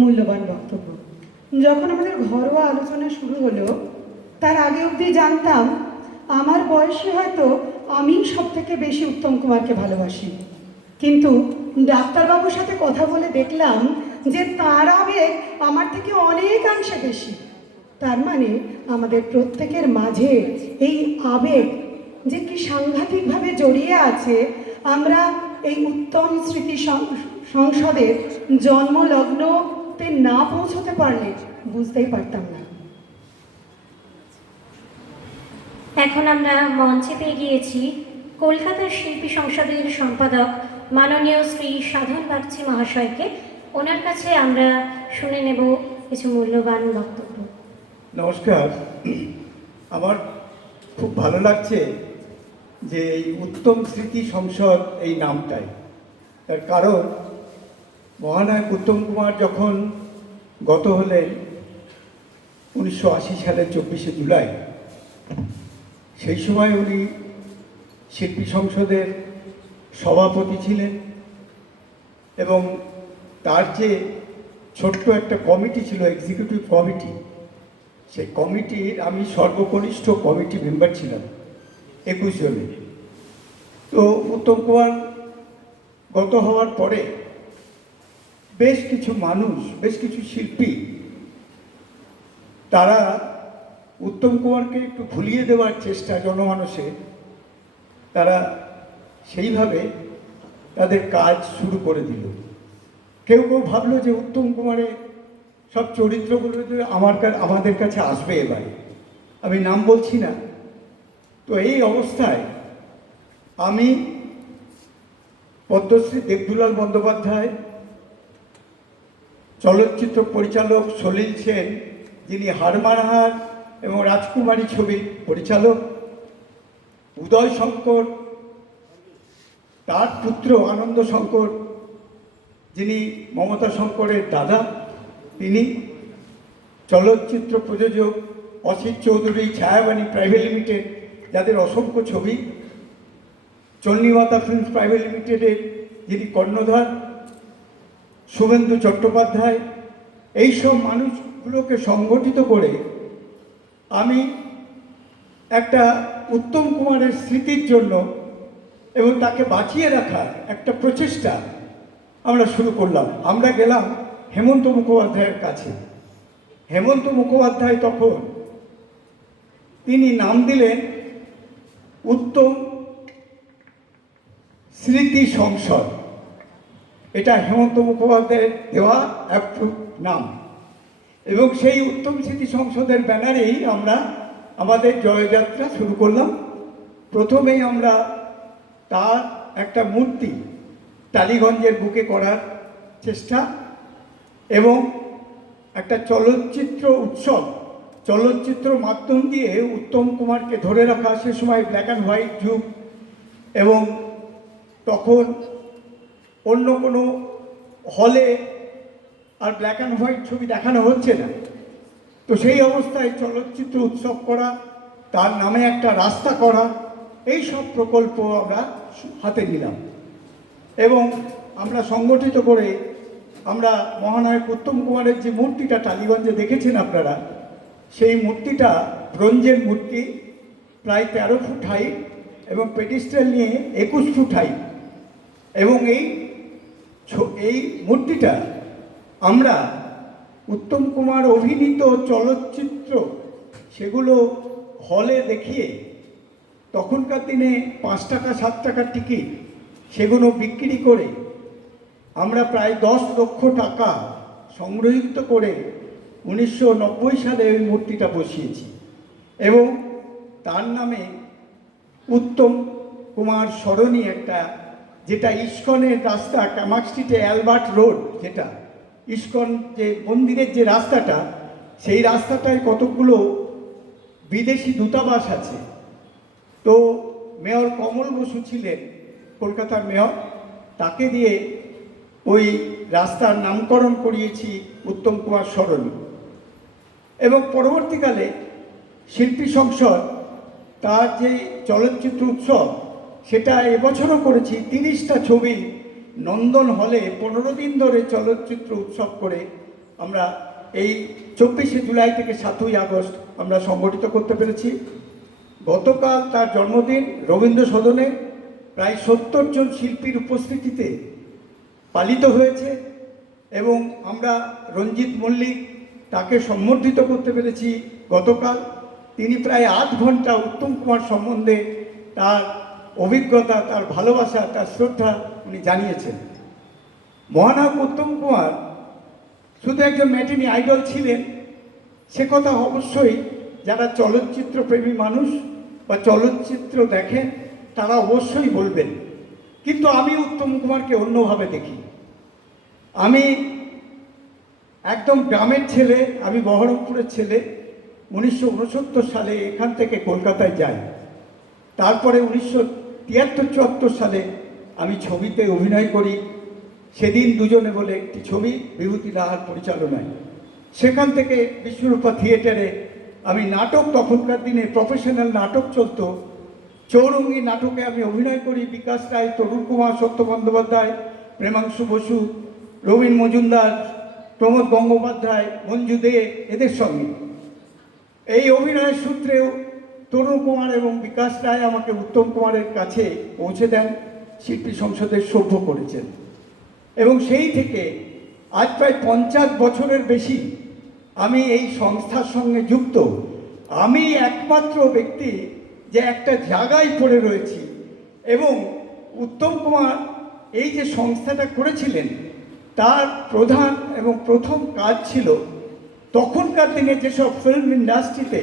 মূল্যবান বক্তব্য। যখন আমাদের ঘরোয়া আলোচনা শুরু হলো, তার আগে অবধি জানতাম, আমার বয়সে হয়তো আমি সব থেকে বেশি উত্তম কুমারকে ভালোবাসি। কিন্তু ডাক্তারবাবুর সাথে কথা বলে দেখলাম যে তার আবেগ আমার থেকে অনেকাংশে বেশি। তার মানে আমাদের প্রত্যেকের মাঝে এই আবেগ যে কি সাংঘাতিকভাবে জড়িয়ে আছে, আমরা এই উত্তম স্মৃতি সংসদের জন্মলগ্নতে না পৌঁছতে পারলে বুঝতেই পারতাম না। এখন আমরা মঞ্চে পেয়ে গিয়েছি কলকাতার শিল্পী সংসদের সম্পাদক মাননীয় শ্রী সাধন বাগচি মহাশয়কে। ওনার কাছে আমরা শুনে নেব কিছু মূল্যবান বক্তব্য। নমস্কার। আমার খুব ভালো লাগছে যে এই উত্তম স্মৃতি সংসদ এই নামটাই। তার কারণ মহানায়ক উত্তম কুমার যখন গত হলেন উনিশশো আশি সালের চব্বিশে জুলাই, সেই সময় উনি শিল্পী সংসদের সভাপতি ছিলেন এবং তার যে ছোট্ট একটা কমিটি ছিল এক্সিকিউটিভ কমিটি সেই কমিটির আমি সর্বকনিষ্ঠ কমিটি মেম্বার ছিলাম একুশ জনে তো উত্তম কুমার গত হওয়ার পরে বেশ কিছু মানুষ, বেশ কিছু শিল্পী, তারা উত্তম কুমারকে একটু ভুলিয়ে দেওয়ার চেষ্টা জনমানসে, তারা সেইভাবে তাদের কাজ শুরু করে দিল। কেউ কেউ ভাবলো যে উত্তম কুমারের সব চরিত্রগুলো আমার আমাদের কাছে আসবে এবারে। আমি নাম বলছি না। তো এই অবস্থায় আমি পদ্মশ্রী দেবদুলাল বন্দ্যোপাধ্যায় চলচ্চিত্র পরিচালক সলিল সেন, যিনি হারমারহার এবং রাজকুমারী ছবির পরিচালক। উদয় শঙ্কর, তার পুত্র আনন্দ শঙ্কর, যিনি মমতা শঙ্করের দাদা, তিনি চলচ্চিত্র প্রযোজক অসিত চৌধুরী, ছায়াবাণী প্রাইভেট লিমিটেড, যাদের অসংখ্য ছবি। চন্ডীমাতা ফিল্মস প্রাইভেট লিমিটেডের যিনি কর্ণধার শুভেন্দু চট্টোপাধ্যায়, এইসব মানুষগুলোকে সংগঠিত করে আমি একটা উত্তম কুমারের স্মৃতির জন্য এবং তাকে বাঁচিয়ে রাখার একটা প্রচেষ্টা আমরা শুরু করলাম। আমরা গেলাম হেমন্ত মুখোপাধ্যায়ের কাছে। হেমন্ত মুখোপাধ্যায় তখন তিনি নাম দিলেন উত্তম স্মৃতি সংসদ। এটা হেমন্ত মুখোপাধ্যায়ের দেওয়া অ্যাপ্রুভ নাম। এবং সেই উত্তম স্মৃতি সংসদের ব্যানারেই আমরা আমাদের জয়যাত্রা শুরু করলাম। প্রথমেই আমরা তার একটা মূর্তি টালিগঞ্জের বুকে করার চেষ্টা এবং একটা চলচ্চিত্র উৎসব, চলচ্চিত্র মাধ্যম দিয়ে উত্তম কুমারকে ধরে রাখা সে সময় ব্ল্যাক অ্যান্ড হোয়াইট যুগ এবং তখন অন্য কোনো হলে আর ব্ল্যাক অ্যান্ড হোয়াইট ছবি দেখানো হচ্ছে না। তো সেই অবস্থায় চলচ্চিত্র উৎসব করা, তার নামে একটা রাস্তা করা, এই সব প্রকল্প আমরা হাতে নিলাম। এবং আমরা সংগঠিত করে আমরা মহানায়ক উত্তম কুমারের যে মূর্তিটা টালিগঞ্জে দেখেছেন আপনারা, সেই মূর্তিটা ব্রোঞ্জের মূর্তি, প্রায় তেরো ফুট হাইট এবং পেডিস্টাল নিয়ে একুশ ফুট হাইট এবং এই এই মূর্তিটা আমরা উত্তম কুমার অভিনীত চলচ্চিত্র সেগুলো হলে দেখিয়ে তখনকার দিনে পাঁচ টাকা, সাত টাকার টিকিট সেগুলো বিক্রি করে আমরা প্রায় দশ লক্ষ টাকা সংগ্রহিত করে উনিশশো নব্বই সালে ওই মূর্তিটা বসিয়েছি এবং তার নামে উত্তম কুমার স্মরণী একটা যেটা ইস্কনের রাস্তা, কামাক স্ট্রিটে অ্যালবার্ট রোড যেটা, ইস্কন যে মন্দিরের যে রাস্তাটা, সেই রাস্তাটায় কতগুলো বিদেশি দূতাবাস আছে। তো মেয়র কমল বসু ছিলেন, কলকাতার মেয়র, তাকে দিয়ে ওই রাস্তার নামকরণ করিয়েছি উত্তম কুমার সরণি। এবং পরবর্তীকালে শিল্পী সংসদ, তার যে চলচ্চিত্র উৎসব সেটা এবছরও করেছি। তিরিশটা ছবি নন্দন হলে পনেরো দিন ধরে চলচ্চিত্র উৎসব করে আমরা এই চব্বিশে জুলাই থেকে সাতই আগস্ট আমরা সংগঠিত করতে পেরেছি। গতকাল তার জন্মদিন রবীন্দ্র সদনে। প্রায় সত্তর জন শিল্পীর উপস্থিতিতে পালিত হয়েছে এবং আমরা রঞ্জিত মল্লিক তাকে সম্বর্ধিত করতে পেরেছি গতকাল। তিনি প্রায় আধ ঘণ্টা উত্তম কুমার সম্বন্ধে তার অভিজ্ঞতা, তার ভালোবাসা, তার শ্রদ্ধা উনি জানিয়েছেন। মহানায়ক উত্তম কুমার শুধু একজন ম্যাটিনি আইডল ছিলেন, সে কথা অবশ্যই যারা চলচ্চিত্র প্রেমী মানুষ বা চলচ্চিত্র দেখেন, তারা অবশ্যই বলবেন। কিন্তু আমি উত্তম কুমারকে অন্যভাবে দেখি। আমি একদম গ্রামের ছেলে, আমি বহরমপুরের ছেলে, উনিশশো উনসত্তর সালে এখান থেকে কলকাতায় যাই। তারপরে উনিশশো তিয়াত্তর চুয়াত্তর সালে আমি ছবিতে অভিনয় করি। সেদিন দুজনে বলে, একটি ছবি, বিভূতি রাহার পরিচালনায়। সেখান থেকে বিশ্বরূপা থিয়েটারে আমি নাটক, তখনকার দিনে প্রফেশনাল নাটক চলতো। চৌরঙ্গি নাটকে আমি অভিনয় করি। বিকাশ রায়, তরুণ কুমার, সত্য বন্দ্যোপাধ্যায়, প্রেমাংশু বসু, রবীন মজুমদার, প্রমোদ গঙ্গোপাধ্যায়, মঞ্জু দে, এদের সঙ্গে। এই অভিনয়ের সূত্রেও তরুণ কুমার এবং বিকাশ রায় আমাকে উত্তম কুমারের কাছে পৌঁছে দেন শিল্পী সংসদের সভ্য করেছেন। এবং সেই থেকে আজ প্রায় পঞ্চাশ বছরের বেশি আমি এই সংস্থার সঙ্গে যুক্ত। আমি একমাত্র ব্যক্তি যে একটা জায়গায় পড়ে রয়েছি এবং উত্তম কুমার এই যে সংস্থাটা করেছিলেন, তার প্রধান এবং প্রথম কাজ ছিল তখনকার দিনে যেসব ফিল্ম ইন্ডাস্ট্রিতে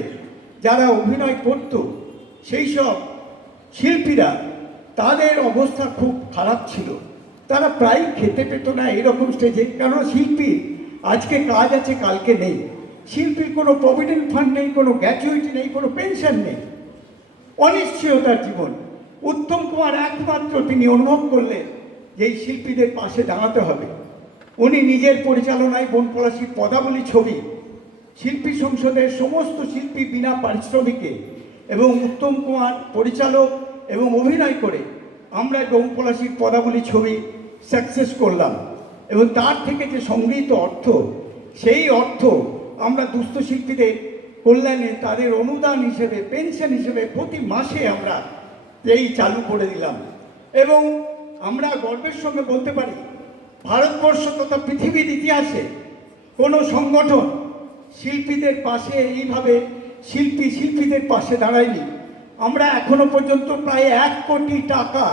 যারা অভিনয় করত, সেই সব শিল্পীরা তাদের অবস্থা খুব খারাপ ছিল। তারা প্রায় খেতে পেত না এরকম স্টেজে কারণ শিল্পী, আজকে কাজ আছে, কালকে নেই। শিল্পীর কোনো প্রভিডেন্ট ফান্ড নেই, কোনো গ্র্যাচুইটি নেই, কোনো পেনশন নেই। অনিশ্চয়তার জীবন। উত্তম কুমার একমাত্র তিনি অনুভব করলেন যে শিল্পীদের পাশে দাঁড়াতে হবে। উনি নিজের পরিচালনায় বনপলাশির পদাবলী ছবি শিল্পী সংসদের সমস্ত শিল্পী বিনা পারিশ্রমিকে এবং উত্তম কুমার পরিচালক এবং অভিনয় করে আমরা বনপলাশির পদাবলী ছবি সাকসেস করলাম। এবং তার থেকে যে সংগৃহীত অর্থ, সেই অর্থ আমরা দুস্থ শিল্পীদের কল্যাণে তাদের অনুদান হিসেবে পেনশন হিসেবে প্রতি মাসে আমরা এই চালু করে দিলাম। এবং আমরা গর্বের সঙ্গে বলতে পারি, ভারতবর্ষ তথা পৃথিবীর ইতিহাসে কোনো সংগঠন শিল্পীদের পাশে এইভাবে শিল্পী শিল্পীদের পাশে দাঁড়ায়নি। আমরা এখনও পর্যন্ত প্রায় এক কোটি টাকা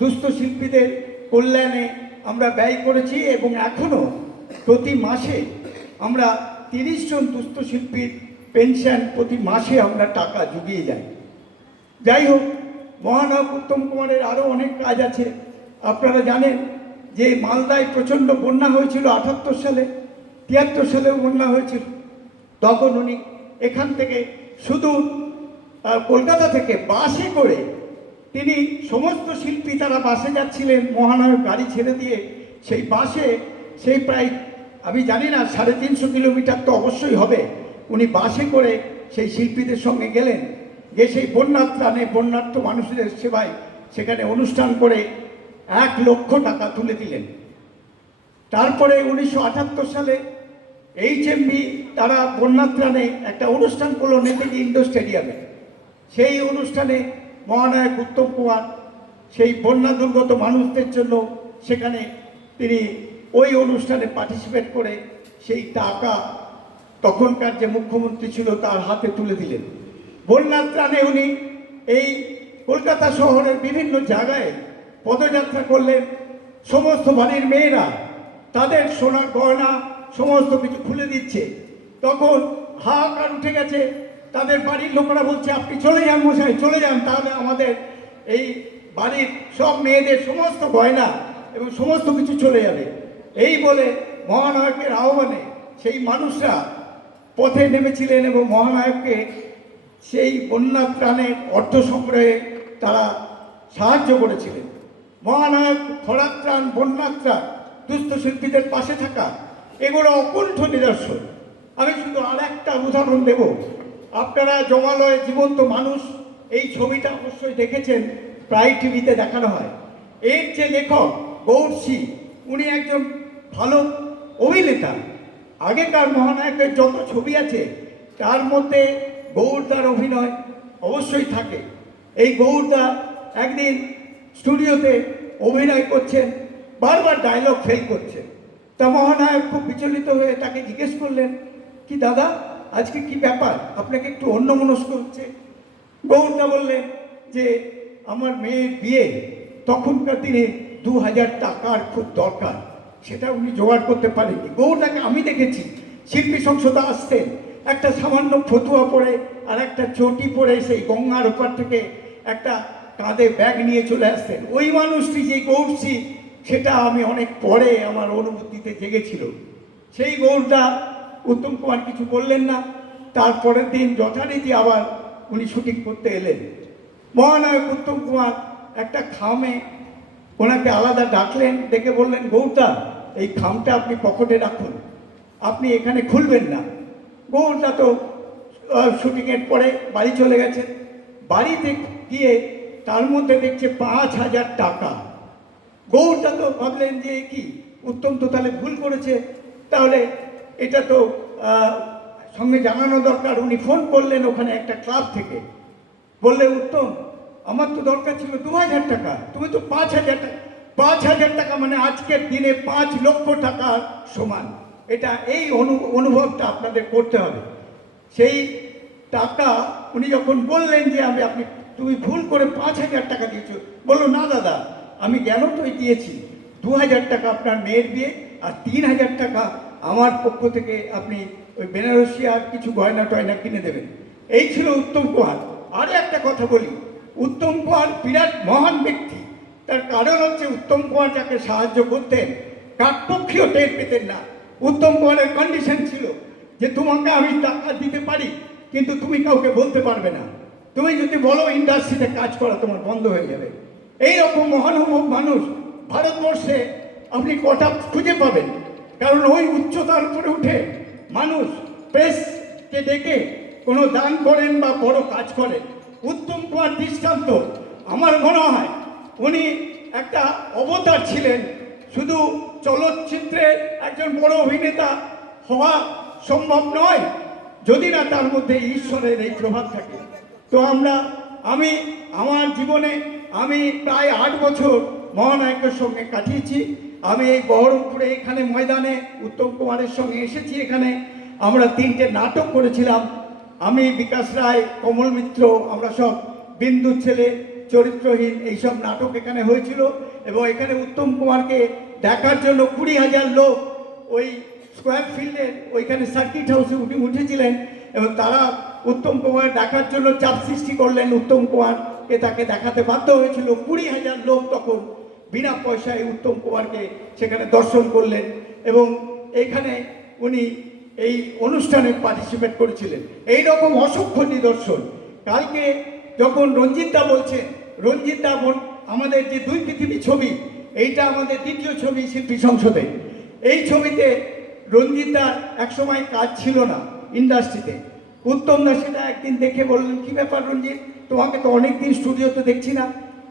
দুস্থ শিল্পীদের কল্যাণে আমরা ব্যয় করেছি এবং এখনও প্রতি মাসে আমরা তিরিশ জন দুস্থ শিল্পীর পেনশন প্রতি মাসে আমরা টাকা জুগিয়ে যাই। যাই হোক, মহানায়ক উত্তম কুমারের আরও অনেক কাজ আছে। আপনারা জানেন যে মালদায় প্রচণ্ড বন্যা হয়েছিল, আটাত্তর সালে, তিয়াত্তর সালেও বন্যা হয়েছিল। তখন উনি এখান থেকে শুধু কলকাতা থেকে বাসে করে তিনি সমস্ত শিল্পী তারা বাসে যাচ্ছিলেন, মহানায়ক গাড়ি ছেড়ে দিয়ে সেই বাসে সেই প্রায়, আমি জানি না, সাড়ে তিনশো কিলোমিটার তো অবশ্যই হবে। উনি বাসে করে সেই শিল্পীদের সঙ্গে গেলেন। গিয়ে সেই বন্যার ত্রাণে বন্যার্থ মানুষদের সেবায় সেখানে অনুষ্ঠান করে এক লক্ষ টাকা তুলে দিলেন। তারপরে উনিশশো আটাত্তর সালে এইচএমবি তারা বন্যাত্রাণে একটা অনুষ্ঠান করল নেতাজি ইন্ডোর স্টেডিয়ামে। সেই অনুষ্ঠানে মহানায়ক উত্তম কুমার, সেই বন্যা দুর্গত মানুষদের জন্য সেখানে তিনি ওই অনুষ্ঠানে পার্টিসিপেট করে সেই টাকা তখনকার যে মুখ্যমন্ত্রী ছিল তার হাতে তুলে দিলেন। বন্যার ত্রাণে উনি এই কলকাতা শহরের বিভিন্ন জায়গায় পদযাত্রা করলেন। সমস্ত বাড়ির মেয়েরা তাদের সোনার গয়না সমস্ত কিছু খুলে দিচ্ছে। তখন হাহাকার উঠে গেছে। তাদের বাড়ির লোকেরা বলছে, আপনি চলে যান মশাই, চলে যান। তাহলে আমাদের এই বাড়ির সব মেয়েদের সমস্ত গয়না এবং সমস্ত কিছু চলে যাবে। এই বলে মহানায়কের আহ্বানে সেই মানুষরা পথে নেমেছিলেন এবং মহানায়ককে সেই বন্যা ত্রাণের অর্থ সংগ্রহে তারা সাহায্য করেছিলেন। মহানায়ক খরার বন্যাত্রাণ দুস্থ শিল্পীদের পাশে থাকা এগুলো অকুণ্ঠ নিদর্শন। আমি শুধু আর একটা উদাহরণ দেব। আপনারা জমালয়ে জীবন্ত মানুষ, এই ছবিটা অবশ্যই দেখেছেন, প্রায় টিভিতে দেখানো হয়। এর যে লেখক গৌরসি উনি একজন ভালো অভিনেতা। আগেকার মহানায়কের যত ছবি আছে, তার মধ্যে গৌরদার অভিনয় অবশ্যই থাকে। এই গৌরদা একদিন স্টুডিওতে অভিনয় করছেন, বারবার ডায়লগ ফেল করছে তা মহানায়ক খুব বিচলিত হয়ে তাকে জিজ্ঞেস করলেন, কি দাদা, আজকে কি ব্যাপার? আপনাকে একটু অন্যমনস্ক হচ্ছে? গৌরদা বললেন যে, আমার মেয়ের বিয়ে তখনকার দিনে দু হাজার টাকার খুব দরকার। সেটা উনি জোগাড় করতে পারেননি। গৌরদাকে আমি দেখেছি, শিল্পী সংসদে আসতেন একটা সামান্য ফতুয়া পরে আর একটা চটি পরে সেই গঙ্গার ওপার থেকে একটা কাঁধে ব্যাগ নিয়ে চলে আসতেন ওই মানুষটি যে গৌরসি সেটা আমি অনেক পরে আমার অনুভূতিতে জেগেছিল। সেই গৌরটা উত্তম কুমার কিছু বললেন না। তারপরের দিন যথারীতি আবার উনি শুটিং করতে এলেন। মহানায়ক উত্তম কুমার একটা খামে ওনাকে আলাদা ডাকলেন, ডেকে বললেন, গৌরদা, এই খামটা আপনি পকেটে রাখুন। আপনি এখানে খুলবেন না। গৌরদা তো শুটিংয়ের পরে বাড়ি চলে গেছেন। বাড়িতে গিয়ে তার মধ্যে দেখছে পাঁচ হাজার টাকা। গৌরদা তো ভাবলেন যে কি? উত্তম তো তাহলে ভুল করেছে। তাহলে এটা তো সঙ্গে জানানো দরকার। উনি ফোন করলেন ওখানে একটা ক্লাব থেকে। বললে, উত্তম, আমার তো দরকার ছিল দু হাজার টাকা। তুমি তো পাঁচ হাজার টাকা, পাঁচ হাজার টাকা মানে আজকের দিনে পাঁচ লক্ষ টাকার সমান। এটা এই অনু, অনুভবটা আপনাদের করতে হবে। সেই টাকা উনি যখন বললেন যে আমি, আপনি, তুমি ভুল করে পাঁচ হাজার টাকা দিয়েছ। বলল, না দাদা আমি জ্ঞানতই দিয়েছি? দু হাজার টাকা আপনার মেয়ের বিয়ে আর তিন হাজার টাকা আমার পক্ষ থেকে আপনি ওই বেনারসি আর কিছু গয়না টয়না কিনে দেবেন। এই ছিল উত্তম কুমার আরও একটা কথা বলি, উত্তম কুমার বিরাট মহান ব্যক্তি। তার কারণ হচ্ছে উত্তম কুমার যাকে সাহায্য করতেন কাকপক্ষীয় টের পেতেন না। উত্তম কুমারের কন্ডিশন ছিল যে তোমাকে আমি টাকা দিতে পারি, কিন্তু তুমি কাউকে বলতে পারবে না। তুমি যদি বলো ইন্ডাস্ট্রিতে কাজ করা তোমার বন্ধ হয়ে যাবে। এইরকম মহানুভব মানুষ ভারতবর্ষে আপনি কটা খুঁজে পাবেন? কারণ ওই উচ্চতার উপরে উঠে মানুষ প্রেসকে ডেকে কোনো দান করেন বা বড় কাজ করেন। উত্তম কুমার দৃষ্টান্ত, আমার মনে হয় উনি একটা অবতার ছিলেন। শুধু চলচ্চিত্রের একজন বড় অভিনেতা হওয়া সম্ভব নয়, যদি না তার মধ্যে ঈশ্বরের এই প্রভাব থাকে। তো আমরা, আমি আমার জীবনে আমি প্রায় আট বছর মহানায়কের সঙ্গে কাটিয়েছি। আমি এই বহরমপুরে এখানে ময়দানে উত্তম কুমারের সঙ্গে এসেছি এখানে। আমরা তিনটে নাটক করেছিলাম। আমি, বিকাশ রায়, কমল মিত্র, আমরা সব বিন্দু ছেলে, চরিত্রহীন এইসব নাটক এখানে হয়েছিল এবং এখানে উত্তম কুমারকে দেখার জন্য কুড়ি হাজার লোক ওই স্কোয়ার ফিল্ডের ওইখানে সার্কিট হাউসে উঠে উঠেছিলেন এবং তারা উত্তম কুমার দেখার জন্য চাপ সৃষ্টি করলেন উত্তম কুমারকে তাকে দেখাতে বাধ্য হয়েছিল। কুড়ি হাজার লোক তখন বিনা পয়সায় উত্তম কুমারকে সেখানে দর্শন করলেন এবং এখানে উনি এই অনুষ্ঠানে পার্টিসিপেট করেছিলেন। এই রকম অসংখ্য নিদর্শন। কালকে যখন রঞ্জিতদা বলছেন রঞ্জিতদা আমাদের যে দুই পৃথিবী ছবি, এইটা আমাদের দ্বিতীয় ছবি শিল্পী সংসদে। এই ছবিতে রঞ্জিতদার একসময় কাজ ছিল না ইন্ডাস্ট্রিতে উত্তম সেটা একদিন দেখে বললেন, কি ব্যাপার রঞ্জিত? তোমাকে তো অনেকদিন স্টুডিওতে দেখছি না।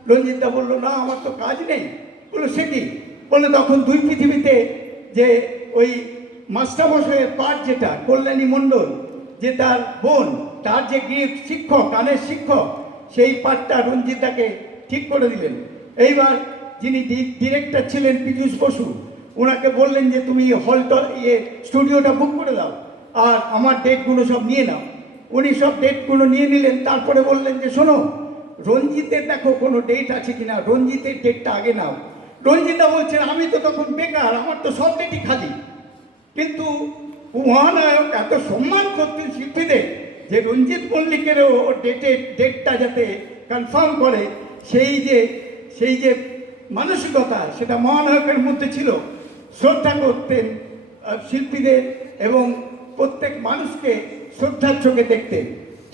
রঞ্জিতদা বলল, না, আমার তো কাজ নেই। বলল, সে কি? বলল, তখন দুই পৃথিবীতে যে ওই মাস্টারমশাইয়ের পাঠ যেটা, কল্যাণী মণ্ডল, যে তার বোন, তার যে গিয়ে শিক্ষক, গানের শিক্ষক, সেই পাঠটা রঞ্জিতাকে ঠিক করে দিলেন। এইবার যিনি ডিরেক্টর ছিলেন পীযূষ বসু ওনাকে বললেন যে, তুমি হলটা ইয়ে স্টুডিওটা বুক করে দাও। আর আমার ডেটগুলো সব নিয়ে নাও। উনি সব ডেটগুলো নিয়ে নিলেন, তারপরে বললেন যে, শোনো, রঞ্জিতের দেখো কোনো ডেট আছে কি না রঞ্জিতের ডেটটা আগে নাও। রঞ্জিতা বলছেন, আমি তো তখন বেকার, আমার তো সব ডেটই খালি। কিন্তু মহানায়ক এত সম্মান করতেন শিল্পীদের যে, রঞ্জিত মল্লিকেরও ডেটে ডেটটা যাতে কনফার্ম করে, সেই যে সেই যে মানসিকতা, সেটা মহানায়কের মধ্যে ছিল। শ্রদ্ধা করতেন শিল্পীদের এবং প্রত্যেক মানুষকে শ্রদ্ধার চোখে দেখতেন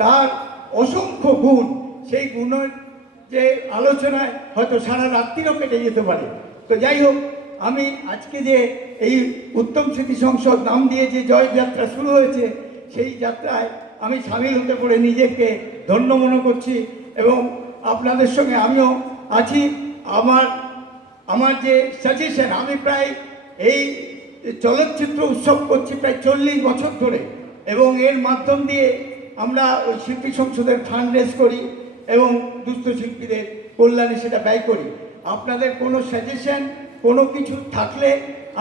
তার অসংখ্য গুণ, সেই গুণের যে আলোচনায় হয়তো সারা রাত্রিও কেটে যেতে পারে। তো যাই হোক, আমি আজকে যে এই উত্তম স্মৃতি সংসদ নাম দিয়ে যে জয়যাত্রা শুরু হয়েছে, সেই যাত্রায় আমি সামিল হতে পারে নিজেকে ধন্য মনে করছি এবং আপনাদের সঙ্গে আমিও আছি। আমার আমার যে সাজেশন আমি প্রায় এই চলচ্চিত্র উৎসব করছি প্রায় চল্লিশ বছর ধরে এবং এর মাধ্যম দিয়ে আমরা ওই শিল্পী সংসদের ফান্ড রেজ করি এবং দুস্থ শিল্পীদের কল্যাণে সেটা ব্যয় করি। আপনাদের কোনো সাজেশন কোনো কিছু থাকলে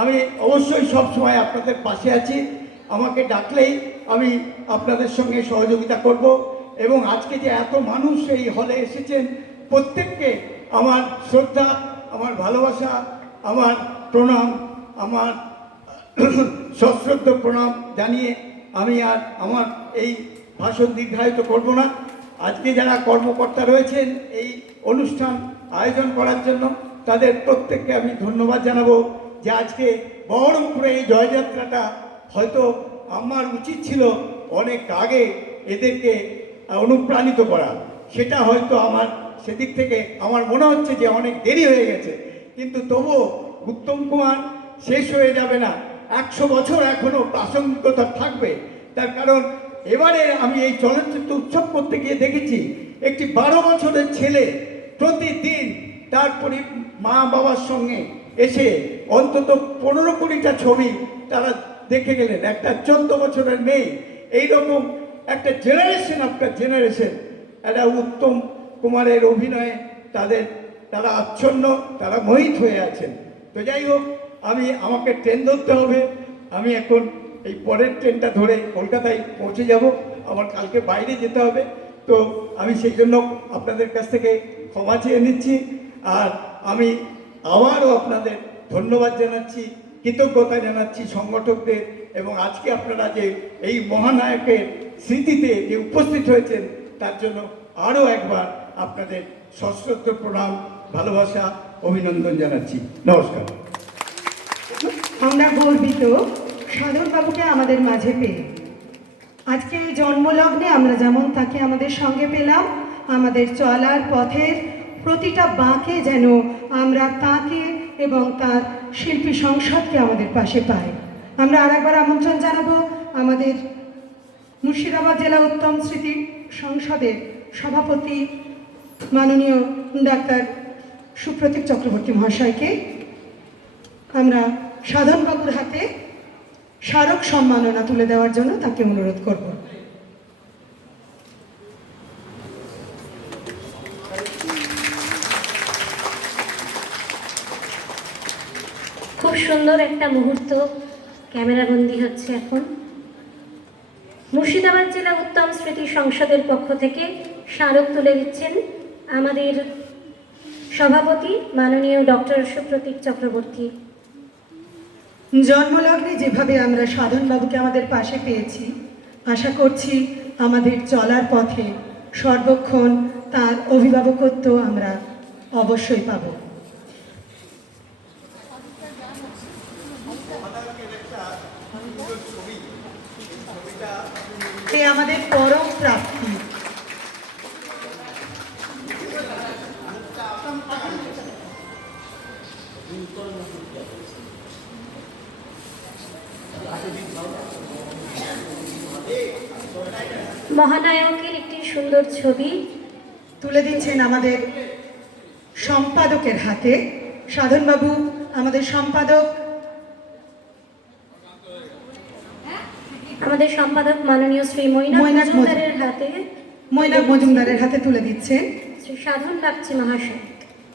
আমি অবশ্যই সব সময় আপনাদের পাশে আছি। আমাকে ডাকলেই আমি আপনাদের সঙ্গে সহযোগিতা করব এবং আজকে যে এত মানুষ এই হলে এসেছেন, প্রত্যেককে আমার শ্রদ্ধা, আমার ভালোবাসা, আমার প্রণাম, আমার সশ্রদ্ধ প্রণাম জানিয়ে আমি আর আমার এই ভাষণ দীর্ঘায়িত করব না। আজকে যারা কর্মকর্তা রয়েছেন, এই অনুষ্ঠান আয়োজন করার জন্য তাদের প্রত্যেককে আমি ধন্যবাদ জানাব যে আজকে বহরমপুরে এই জয়যাত্রাটা হয়তো আমার উচিত ছিল অনেক আগে এদেরকে অনুপ্রাণিত করা। সেটা হয়তো আমার সেদিক থেকে আমার মনে হচ্ছে যে অনেক দেরি হয়ে গেছে। কিন্তু তবুও উত্তম কুমার শেষ হয়ে যাবে না। একশো বছর এখনও প্রাসঙ্গিকতা থাকবে। তার কারণ, এবারে আমি এই চলচ্চিত্র উৎসব করতে গিয়ে দেখেছি, একটি বারো বছরের ছেলে প্রতিদিন তার পরি মা বাবার সঙ্গে এসে অন্তত পনেরো কুড়িটা ছবি তারা দেখে গেলেন। একটা চোদ্দ বছরের মেয়ে, এইরকম একটা জেনারেশন আফটার জেনারেশন একটা উত্তম কুমারের অভিনয়ে তাদের, তারা আচ্ছন্ন, তারা মোহিত হয়ে আছেন। তো যাই হোক আমি, আমাকে ট্রেন ধরতে হবে। আমি এখন এই পরের ট্রেনটা ধরে কলকাতায় পৌঁছে যাব। আমার কালকে বাইরে যেতে হবে। তো আমি সেই জন্য আপনাদের কাছ থেকে ক্ষমা চেয়ে নিচ্ছি। আর আমি আবারও আপনাদের ধন্যবাদ জানাচ্ছি, কৃতজ্ঞতা জানাচ্ছি সংগঠকদের এবং আজকে আপনারা যে এই মহানায়কের স্মৃতিতে যে উপস্থিত হয়েছেন, তার জন্য আরও একবার আপনাদের সশ্রদ্ধ প্রণাম, ভালোবাসা, অভিনন্দন জানাচ্ছি। নমস্কার। আমরা গর্বিত সাধন বাবুকে আমাদের মাঝে পেয়ে। আজকে এই জন্মলগ্নে আমরা যেমন তাকে আমাদের সঙ্গে পেলাম, আমাদের চলার পথের প্রতিটা বাঁকে যেন আমরা তাকে এবং তার শিল্পী সংসদকে আমাদের পাশে পাই। আমরা আরেকবার আমন্ত্রণ জানাব আমাদের মুর্শিদাবাদ জেলা উত্তম স্মৃতি সংসদের সভাপতি মাননীয় ডাক্তার সুপ্রতীক চক্রবর্তী মহাশয়কে। আমরা সাধনবাবুর হাতে স্মারক সম্মাননা তুলে দেওয়ার জন্য তাকে অনুরোধ করব। খুব সুন্দর একটা মুহূর্ত ক্যামেরাবন্দি হচ্ছে এখন। মুর্শিদাবাদ জেলা উত্তম স্মৃতি সংসদের পক্ষ থেকে স্মারক তুলে দিচ্ছেন আমাদের সভাপতি মাননীয় ডক্টর সুপ্রতীক চক্রবর্তী। জন্মলগ্নে যেভাবে আমরা সাধনবাবুকে আমাদের পাশে পেয়েছি, আশা করছি আমাদের চলার পথে সর্বক্ষণ তার অভিভাবকত্ব আমরা অবশ্যই পাব। আমাদের পরম প্রাপ্তি। মহানায়কের একটি সুন্দর ছবি। তুলে দিচ্ছেন আমাদের সম্পাদকের হাতে। সাধনবাবু আমাদের সম্পাদক। আমাদের সম্পাদক মাননীয় শ্রী মৈনাক মজুমদারের হাতে। মৈনাক মজুমদারের হাতে তুলে দিচ্ছেন। সাধন লাগছে মহাশয়।